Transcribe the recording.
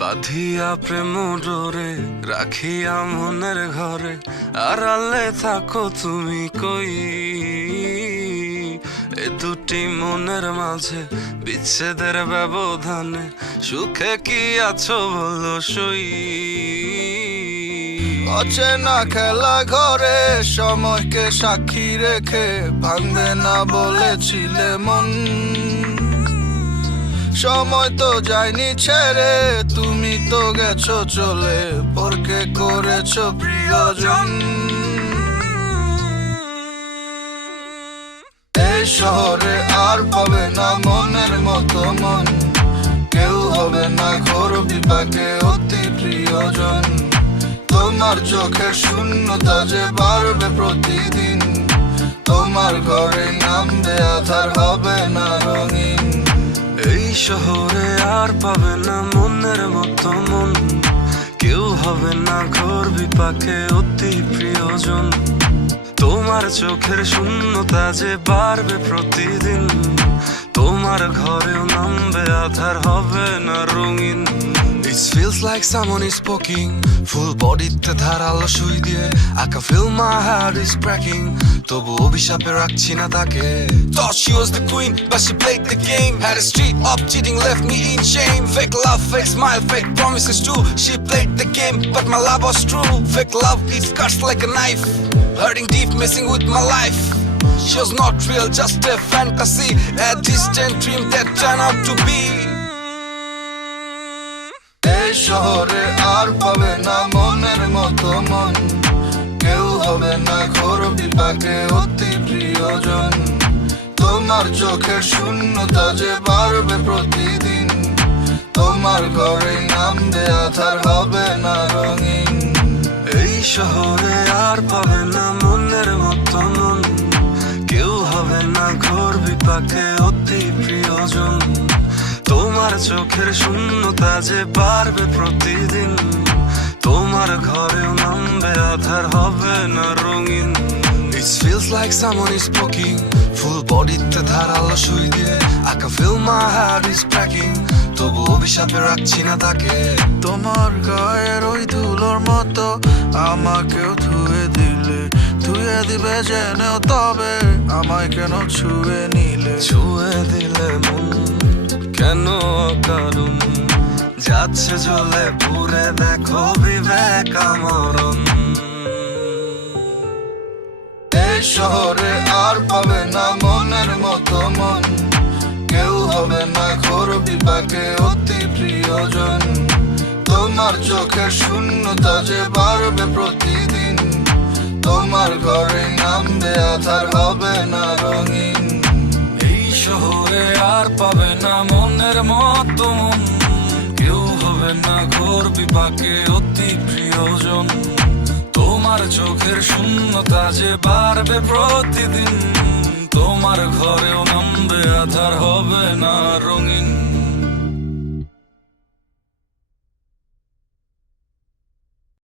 বাঁধিয়া প্রেম ডোরে রাখিয়া মনের ঘরে, আড়ালে থাকো তুমি কই? এ দুটি মনের মাঝে বিচ্ছেদের ব্যবধানে সুখে কি আছো বলো সই? অচেনা খেলা ঘরে সময়কে সাক্ষী রেখে ভাঙবে না বলেছিলে মন। সময় তো যায়নি ছেড়ে, তুমি তো গেছো চলে, পরকে করেছো প্রিয়জন। এই শহরে আর পাবে না মনের মতো মন, কেউ হবে না ঘোর বিপাকে অতি প্রিয়জন। তোমার চোখের শূন্যতা যে বাড়বে প্রতিদিন, তোমার ঘরে নামবে আধার, হবে না রঙিন। এই শহরে আর পাবে না মনের মতো মন, কেউ হবে না ঘোর বিপাকে অতি প্রিয়জন। তোমার চোখের শূন্যতা যে বাড়বে প্রতিদিন, তোমার ঘরেও নামবে আধার, হবে না রঙিন। It feels like someone is poking, full bodyতে ধারালো সুই দিয়ে। I can feel my heart is cracking, তবু অভিশাপে রাখছি না তাকে। Thought she was the queen, but she played the game. Had a street up cheating, left me in shame. Fake love, fake smile, fake promises too. She played the game, but my love was true. Fake love, it cuts like a knife, hurting deep, messing with my life. She was not real, just a fantasy, a distant dream that turned out to be. এই শহরে আর পাবে না মনের মতো মন, কেউ হবে না ঘোর বিপাকে অতি প্রিয়জন। তোমার চোখের শূন্যতা যে বাড়বে প্রতিদিন, তোমার ঘরে নামবে আধার, হবে না রঙিন। এই শহরে আর পাবে না মনের মতো মন, কেউ হবে না ঘোর বিপাকে অতি প্রিয়জন। তোমার চোখের শূন্যতা যে বাড়বে প্রতিদিন, তোমার ঘরেও নামবে আধার, হবে না রঙিন। It feels like someone is poking, full bodyতে ধারালো সুই দিয়ে। I can feel my heart is cracking, তবু অভিশাপে রাখছি না তাকে। তোমার গায়ের ওই ধুলোর মতো আমাকেও ধুয়ে দিলে, ধুয়ে দিবে জেনেও তবে আমায় কেন ছুঁয়ে নিলে? ছুঁয়ে দিলে মন কেন কারণ, যাচ্ছে জ্বলে পুরে দেখো বিবেক আমরণ। এই শহরে আর পাবে না মনের মতো মন, কেউ হবে না ঘোর বিপাকে অতি প্রিয়জন। তোমার চোখের শূন্যতা যে বাড়বে প্রতিদিন, তোমার ঘরে নামবে আধার, হবে না রঙিন। এই শহরে আর পাবে না মনের মতো মন, কেউ হবে না ঘোর বিপাকে অতি প্রিয়জন। তোমার চোখের শূন্যতা যে বাড়বে প্রতিদিন, তোমার ঘরেও নামবে আধার, হবে না রঙিন।